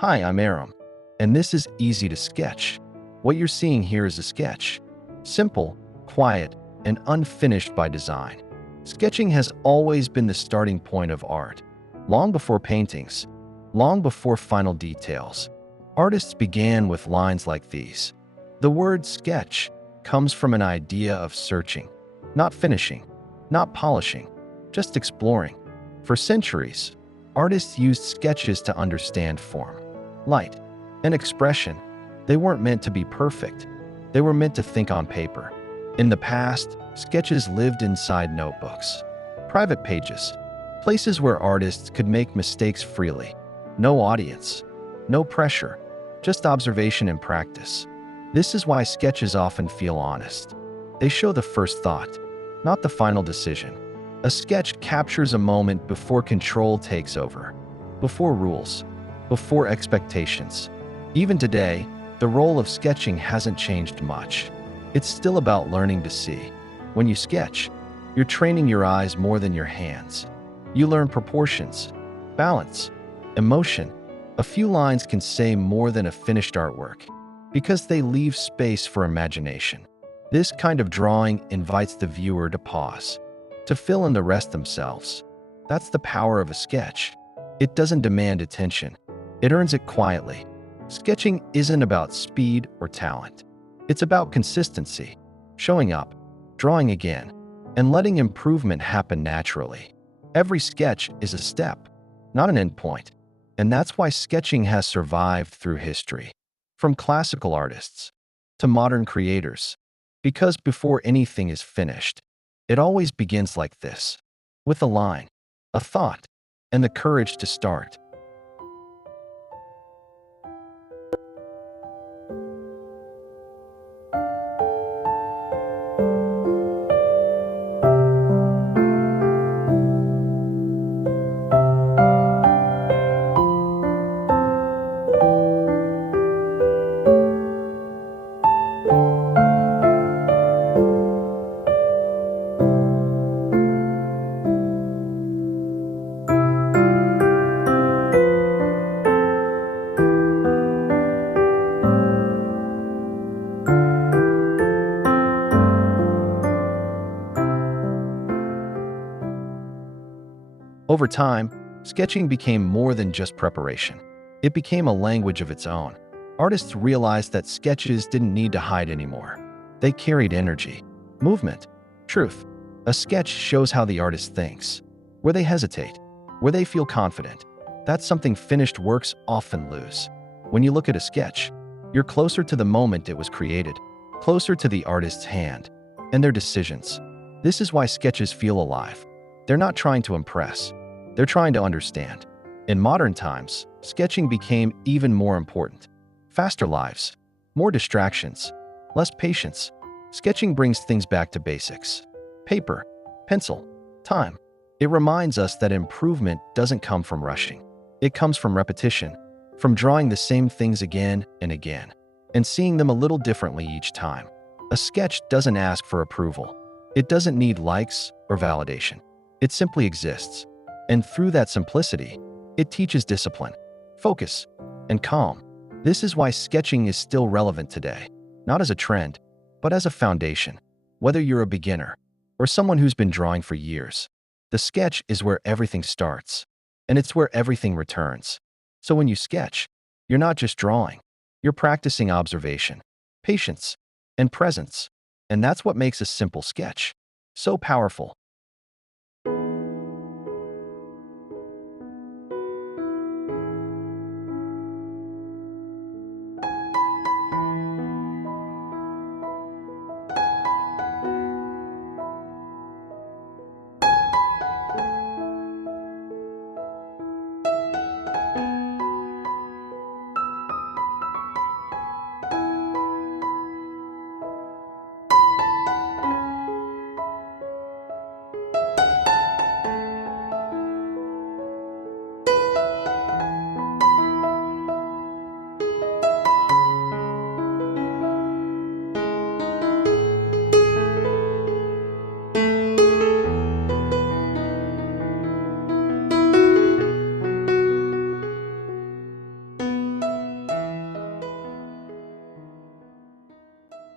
Hi, I'm Aram, and this is Easy to Sketch. What you're seeing here is a sketch. Simple, quiet, and unfinished by design. Sketching has always been the starting point of art. Long before paintings, long before final details, artists began with lines like these. The word sketch comes from an idea of searching, not finishing, not polishing, just exploring. For centuries, artists used sketches to understand form, light, and expression. They weren't meant to be perfect. They were meant to think on paper. In the past, sketches lived inside notebooks, private pages, places where artists could make mistakes freely. No audience, no pressure, just observation and practice. This is why sketches often feel honest. They show the first thought, not the final decision. A sketch captures a moment before control takes over, before rules, before expectations. Even today, the role of sketching hasn't changed much. It's still about learning to see. When you sketch, you're training your eyes more than your hands. You learn proportions, balance, emotion. A few lines can say more than a finished artwork because they leave space for imagination. This kind of drawing invites the viewer to pause, to fill in the rest themselves. That's the power of a sketch. It doesn't demand attention. It earns it quietly. Sketching isn't about speed or talent. It's about consistency, showing up, drawing again, and letting improvement happen naturally. Every sketch is a step, not an endpoint. And that's why sketching has survived through history, from classical artists to modern creators. Because before anything is finished, it always begins like this, with a line, a thought, and the courage to start. Over time, sketching became more than just preparation. It became a language of its own. Artists realized that sketches didn't need to hide anymore. They carried energy, movement, truth. A sketch shows how the artist thinks, where they hesitate, where they feel confident. That's something finished works often lose. When you look at a sketch, you're closer to the moment it was created, closer to the artist's hand and their decisions. This is why sketches feel alive. They're not trying to impress. They're trying to understand. In modern times, sketching became even more important. Faster lives, more distractions, less patience. Sketching brings things back to basics. Paper, pencil, time. It reminds us that improvement doesn't come from rushing. It comes from repetition, from drawing the same things again and again, and seeing them a little differently each time. A sketch doesn't ask for approval. It doesn't need likes or validation. It simply exists. And through that simplicity, it teaches discipline, focus, and calm. This is why sketching is still relevant today, not as a trend, but as a foundation. Whether you're a beginner or someone who's been drawing for years, the sketch is where everything starts, and it's where everything returns. So when you sketch, you're not just drawing, you're practicing observation, patience, and presence. And that's what makes a simple sketch so powerful.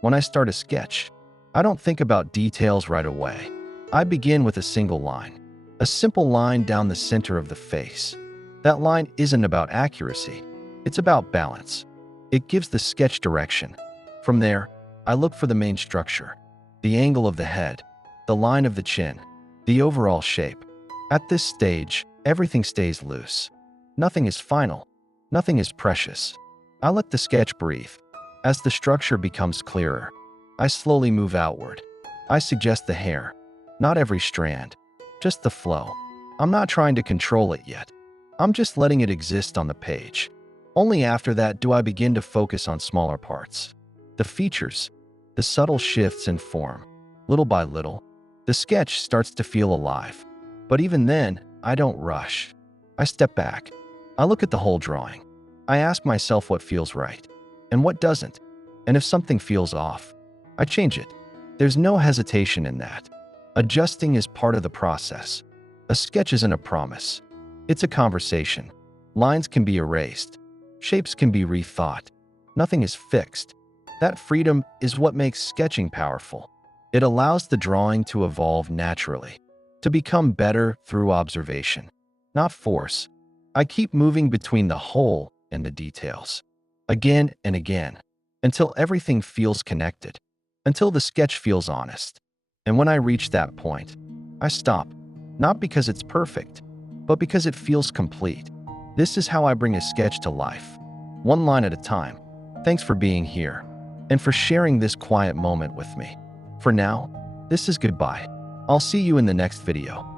When I start a sketch, I don't think about details right away. I begin with a single line, a simple line down the center of the face. That line isn't about accuracy, it's about balance. It gives the sketch direction. From there, I look for the main structure, the angle of the head, the line of the chin, the overall shape. At this stage, everything stays loose. Nothing is final. Nothing is precious. I let the sketch breathe. As the structure becomes clearer, I slowly move outward. I suggest the hair, not every strand, just the flow. I'm not trying to control it yet. I'm just letting it exist on the page. Only after that do I begin to focus on smaller parts. The features, the subtle shifts in form. Little by little, the sketch starts to feel alive. But even then, I don't rush. I step back. I look at the whole drawing. I ask myself what feels right and what doesn't. And if something feels off, I change it. There's no hesitation in that. Adjusting is part of the process. A sketch isn't a promise. It's a conversation. Lines can be erased. Shapes can be rethought. Nothing is fixed. That freedom is what makes sketching powerful. It allows the drawing to evolve naturally, to become better through observation, not force. I keep moving between the whole and the details, again and again, until everything feels connected, until the sketch feels honest. And when I reach that point, I stop, not because it's perfect, but because it feels complete. This is how I bring a sketch to life, one line at a time. Thanks for being here, and for sharing this quiet moment with me. For now, this is goodbye. I'll see you in the next video.